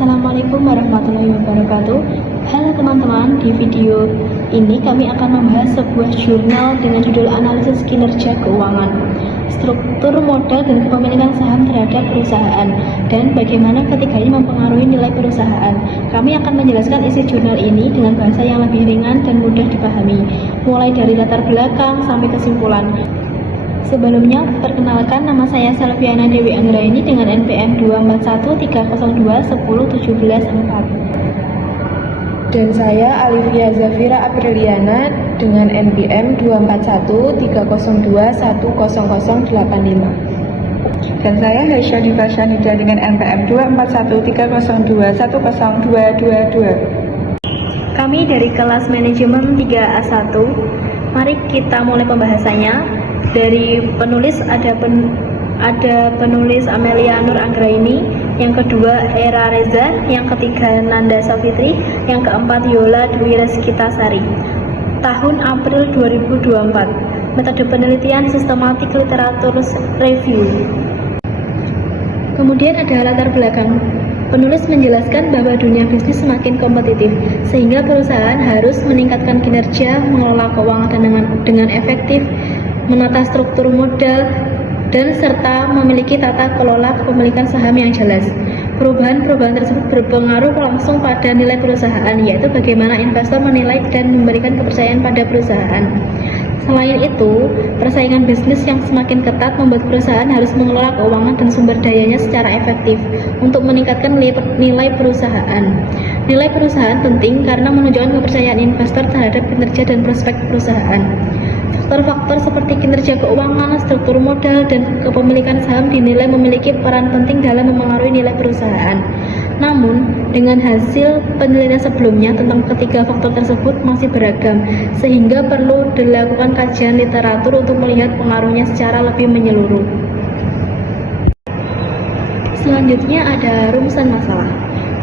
Assalamualaikum warahmatullahi wabarakatuh. Halo teman-teman, di video ini kami akan membahas sebuah jurnal dengan judul Analisis Kinerja Keuangan, Struktur Modal dan Kepemilikan Saham Terhadap Perusahaan, dan bagaimana ketiganya mempengaruhi nilai perusahaan. Kami akan menjelaskan isi jurnal ini dengan bahasa yang lebih ringan dan mudah dipahami, mulai dari latar belakang sampai kesimpulan. Sebelumnya, perkenalkan, nama saya Selviana Dewi Anggraini dengan NPM 241302101714. Dan saya Alivia Zafira Apriliana dengan NPM 241302100085. Dan saya Hersha Diva Syanida dengan NPM 241302102222. Kami dari kelas manajemen 3A1. Mari kita mulai pembahasannya. Dari penulis ada penulis Amelia Nur Anggraini, yang kedua Era Reza, yang ketiga Nanda Savitri, yang keempat Yola Dwi Reskitasari. Tahun April 2024. Metode penelitian sistematik literatur review. Kemudian ada latar belakang. Penulis menjelaskan bahwa dunia bisnis semakin kompetitif, sehingga perusahaan harus meningkatkan kinerja, mengelola keuangan dengan efektif, menata struktur modal, dan serta memiliki tata kelola kepemilikan saham yang jelas. Perubahan-perubahan tersebut berpengaruh langsung pada nilai perusahaan, yaitu bagaimana investor menilai dan memberikan kepercayaan pada perusahaan. Selain itu, persaingan bisnis yang semakin ketat membuat perusahaan harus mengelola keuangan dan sumber dayanya secara efektif untuk meningkatkan nilai perusahaan. Nilai perusahaan penting karena menunjukkan kepercayaan investor terhadap kinerja dan prospek perusahaan. Faktor-faktor seperti kinerja keuangan, struktur modal, dan kepemilikan saham dinilai memiliki peran penting dalam memengaruhi nilai perusahaan. Namun, dengan hasil penelitian sebelumnya tentang ketiga faktor tersebut masih beragam, sehingga perlu dilakukan kajian literatur untuk melihat pengaruhnya secara lebih menyeluruh. Selanjutnya ada rumusan masalah.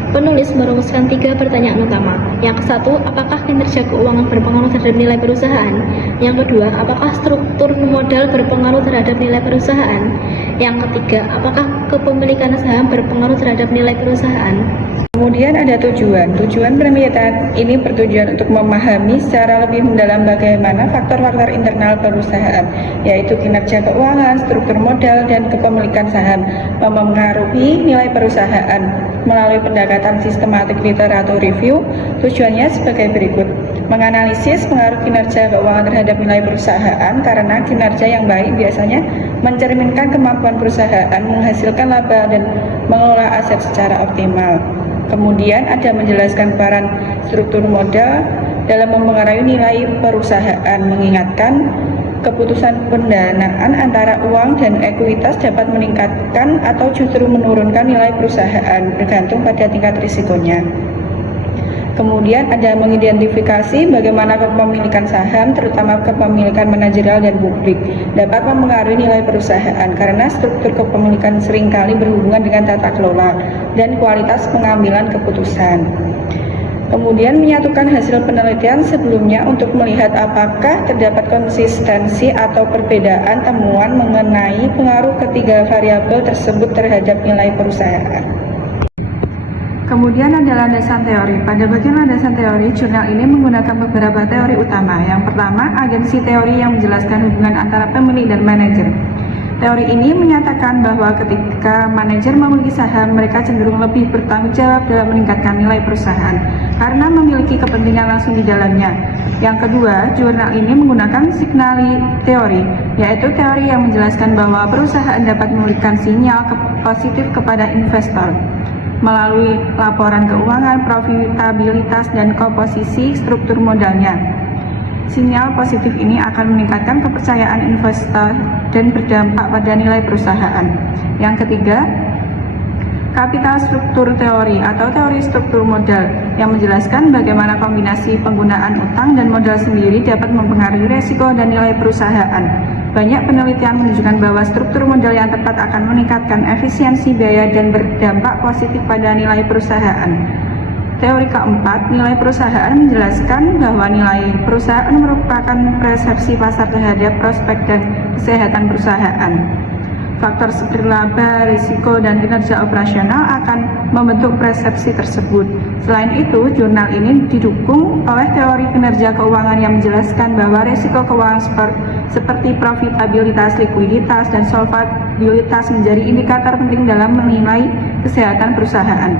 Penulis merumuskan 3 pertanyaan utama. Yang satu, apakah kinerja keuangan berpengaruh terhadap nilai perusahaan? Yang kedua, apakah struktur modal berpengaruh terhadap nilai perusahaan? Yang ketiga, apakah kepemilikan saham berpengaruh terhadap nilai perusahaan? Kemudian ada tujuan. Tujuan penelitian ini bertujuan untuk memahami secara lebih mendalam bagaimana faktor-faktor internal perusahaan, yaitu kinerja keuangan, struktur modal, dan kepemilikan saham mempengaruhi nilai perusahaan. Melalui pendekatan sistematik literatur review, tujuannya sebagai berikut: menganalisis pengaruh kinerja keuangan terhadap nilai perusahaan, karena kinerja yang baik biasanya mencerminkan kemampuan perusahaan menghasilkan laba dan mengelola aset secara optimal. Kemudian ada menjelaskan peran struktur modal dalam mempengaruhi nilai perusahaan, mengingatkan keputusan pendanaan antara uang dan ekuitas dapat meningkatkan atau justru menurunkan nilai perusahaan bergantung pada tingkat risikonya. Kemudian ada mengidentifikasi bagaimana kepemilikan saham, terutama kepemilikan manajerial dan publik, dapat mempengaruhi nilai perusahaan karena struktur kepemilikan seringkali berhubungan dengan tata kelola dan kualitas pengambilan keputusan. Kemudian menyatukan hasil penelitian sebelumnya untuk melihat apakah terdapat konsistensi atau perbedaan temuan mengenai pengaruh ketiga variabel tersebut terhadap nilai perusahaan. Kemudian ada landasan teori. Pada bagian landasan teori, jurnal ini menggunakan beberapa teori utama. Yang pertama, agensi teori yang menjelaskan hubungan antara pemilik dan manajer. Teori ini menyatakan bahwa ketika manajer memiliki saham, mereka cenderung lebih bertanggung jawab dalam meningkatkan nilai perusahaan karena memiliki kepentingan langsung di dalamnya. Yang kedua, jurnal ini menggunakan signali teori, yaitu teori yang menjelaskan bahwa perusahaan dapat memberikan sinyal positif kepada investor melalui laporan keuangan, profitabilitas, dan komposisi struktur modalnya. Sinyal positif ini akan meningkatkan kepercayaan investor dan berdampak pada nilai perusahaan. Yang ketiga, kapital struktur teori atau teori struktur modal yang menjelaskan bagaimana kombinasi penggunaan utang dan modal sendiri dapat mempengaruhi resiko dan nilai perusahaan. Banyak penelitian menunjukkan bahwa struktur modal yang tepat akan meningkatkan efisiensi biaya dan berdampak positif pada nilai perusahaan. Teori keempat, nilai perusahaan menjelaskan bahwa nilai perusahaan merupakan persepsi pasar terhadap prospek dan kesehatan perusahaan. Faktor seperti laba, risiko, dan kinerja operasional akan membentuk persepsi tersebut. Selain itu, jurnal ini didukung oleh teori kinerja keuangan yang menjelaskan bahwa risiko keuangan seperti profitabilitas, likuiditas, dan solvabilitas menjadi indikator penting dalam menilai kesehatan perusahaan.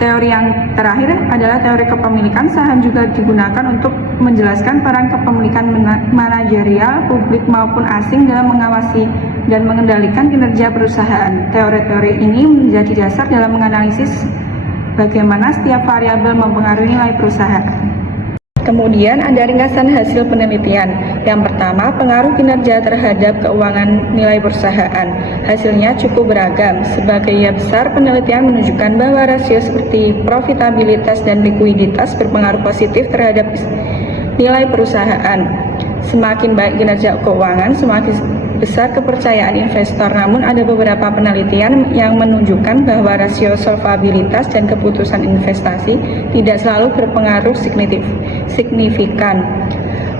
Teori yang terakhir adalah teori kepemilikan saham, juga digunakan untuk menjelaskan peran kepemilikan manajerial publik maupun asing dalam mengawasi dan mengendalikan kinerja perusahaan. Teori-teori ini menjadi dasar dalam menganalisis bagaimana setiap variabel mempengaruhi nilai perusahaan. Kemudian ada ringkasan hasil penelitian. Yang pertama, pengaruh kinerja terhadap keuangan nilai perusahaan. Hasilnya cukup beragam. Sebagian besar penelitian menunjukkan bahwa rasio seperti profitabilitas dan likuiditas berpengaruh positif terhadap nilai perusahaan. Semakin baik kinerja keuangan, semakin besar kepercayaan investor. Namun ada beberapa penelitian yang menunjukkan bahwa rasio solvabilitas dan keputusan investasi tidak selalu berpengaruh signifikan.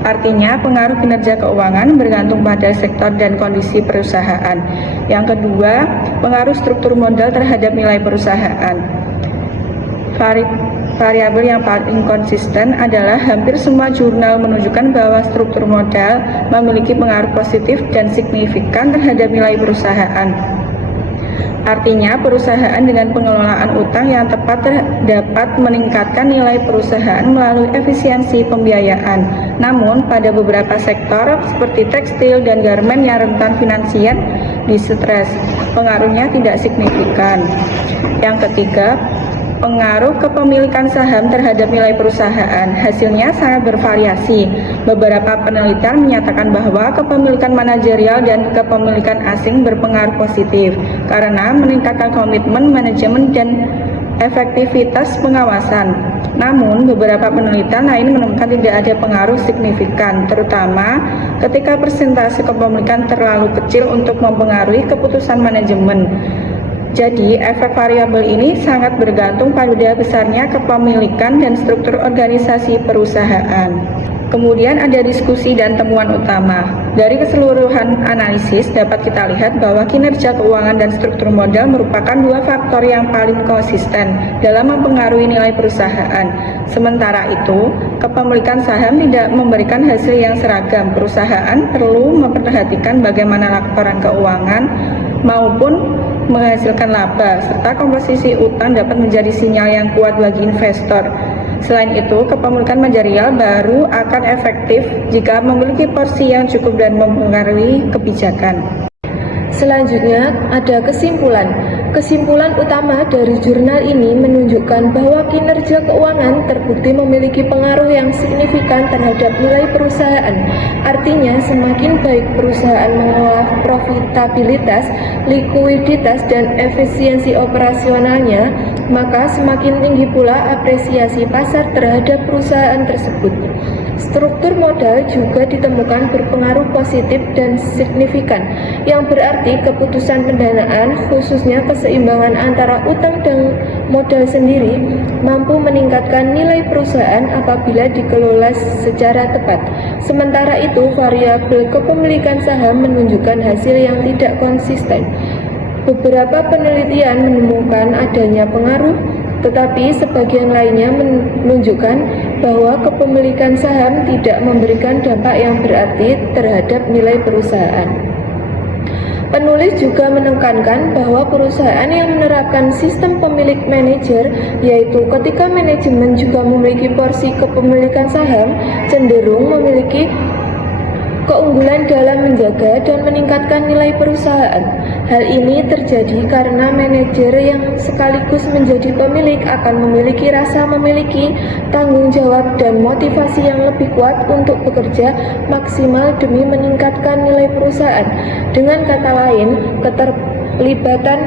Artinya, pengaruh kinerja keuangan bergantung pada sektor dan kondisi perusahaan. Yang kedua, pengaruh struktur modal terhadap nilai perusahaan. Variabel yang paling konsisten adalah hampir semua jurnal menunjukkan bahwa struktur modal memiliki pengaruh positif dan signifikan terhadap nilai perusahaan. Artinya, perusahaan dengan pengelolaan utang yang tepat dapat meningkatkan nilai perusahaan melalui efisiensi pembiayaan. Namun, pada beberapa sektor seperti tekstil dan garmen yang rentan finansial distress, pengaruhnya tidak signifikan. Yang ketiga, pengaruh kepemilikan saham terhadap nilai perusahaan. Hasilnya sangat bervariasi. Beberapa penelitian menyatakan bahwa kepemilikan manajerial dan kepemilikan asing berpengaruh positif karena meningkatkan komitmen manajemen dan efektivitas pengawasan. Namun, beberapa penelitian lain menemukan tidak ada pengaruh signifikan, terutama ketika persentase kepemilikan terlalu kecil untuk mempengaruhi keputusan manajemen. Jadi, efek variabel ini sangat bergantung pada besarnya kepemilikan dan struktur organisasi perusahaan. Kemudian ada diskusi dan temuan utama. Dari keseluruhan analisis dapat kita lihat bahwa kinerja keuangan dan struktur modal merupakan dua faktor yang paling konsisten dalam mempengaruhi nilai perusahaan. Sementara itu, kepemilikan saham tidak memberikan hasil yang seragam. Perusahaan perlu memperhatikan bagaimana laporan keuangan maupun menghasilkan laba, serta komposisi utang dapat menjadi sinyal yang kuat bagi investor. Selain itu, kepemilikan manajerial baru akan efektif jika memiliki porsi yang cukup dan mempengaruhi kebijakan. Selanjutnya ada kesimpulan. Kesimpulan utama dari jurnal ini menunjukkan bahwa kinerja keuangan terbukti memiliki pengaruh yang signifikan terhadap nilai perusahaan. Artinya, semakin baik perusahaan mengelola profitabilitas, likuiditas, dan efisiensi operasionalnya, maka semakin tinggi pula apresiasi pasar terhadap perusahaan tersebut. Struktur modal juga ditemukan berpengaruh positif dan signifikan, yang berarti keputusan pendanaan, khususnya keseimbangan antara utang dan modal sendiri, mampu meningkatkan nilai perusahaan apabila dikelola secara tepat. Sementara itu, variabel kepemilikan saham menunjukkan hasil yang tidak konsisten. Beberapa penelitian menemukan adanya pengaruh, tetapi sebagian lainnya menunjukkan bahwa kepemilikan saham tidak memberikan dampak yang berarti terhadap nilai perusahaan. Penulis juga menekankan bahwa perusahaan yang menerapkan sistem pemilik manajer, yaitu ketika manajemen juga memiliki porsi kepemilikan saham, cenderung memiliki keunggulan dalam menjaga dan meningkatkan nilai perusahaan. Hal ini terjadi karena manajer yang sekaligus menjadi pemilik akan memiliki rasa memiliki tanggung jawab dan motivasi yang lebih kuat untuk bekerja maksimal demi meningkatkan nilai perusahaan. Dengan kata lain, keterlibatan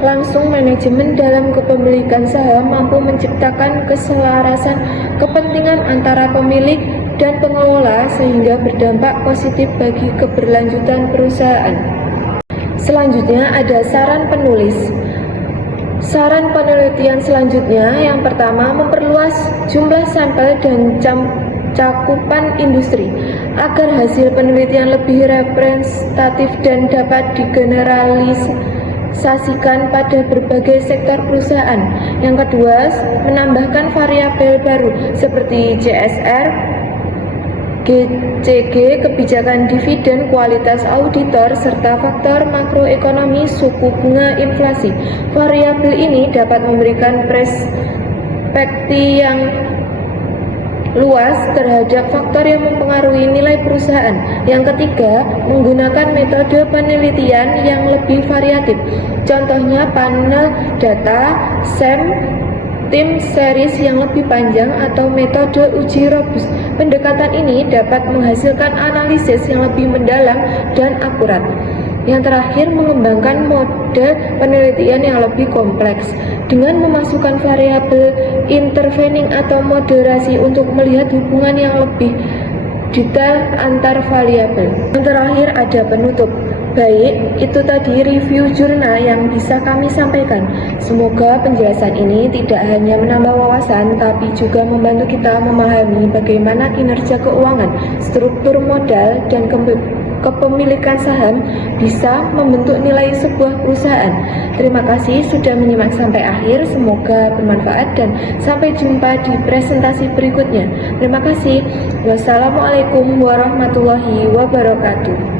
langsung manajemen dalam kepemilikan saham mampu menciptakan keselarasan kepentingan antara pemilik dan pengelola sehingga berdampak positif bagi keberlanjutan perusahaan. Selanjutnya ada saran penulis. Saran penelitian selanjutnya yang pertama memperluas jumlah sampel dan cakupan industri, agar hasil penelitian lebih representatif dan dapat digeneralisasikan pada berbagai sektor perusahaan. Yang kedua, menambahkan variabel baru seperti CSR, GCG, kebijakan dividen, kualitas auditor, serta faktor makroekonomi, suku bunga, inflasi. Variabel ini dapat memberikan perspektif yang luas terhadap faktor yang mempengaruhi nilai perusahaan. Yang ketiga, menggunakan metode penelitian yang lebih variatif. Contohnya panel data, SEM, tim series yang lebih panjang, atau metode uji robust. Pendekatan ini dapat menghasilkan analisis yang lebih mendalam dan akurat. Yang terakhir, mengembangkan model penelitian yang lebih kompleks dengan memasukkan variabel intervening atau moderasi untuk melihat hubungan yang lebih detail antar variabel. Yang terakhir ada penutup. Baik, itu tadi review jurnal yang bisa kami sampaikan. Semoga penjelasan ini tidak hanya menambah wawasan, tapi juga membantu kita memahami bagaimana kinerja keuangan, struktur modal, dan kepemilikan saham bisa membentuk nilai sebuah perusahaan. Terima kasih sudah menyimak sampai akhir, semoga bermanfaat dan sampai jumpa di presentasi berikutnya. Terima kasih. Wassalamualaikum warahmatullahi wabarakatuh.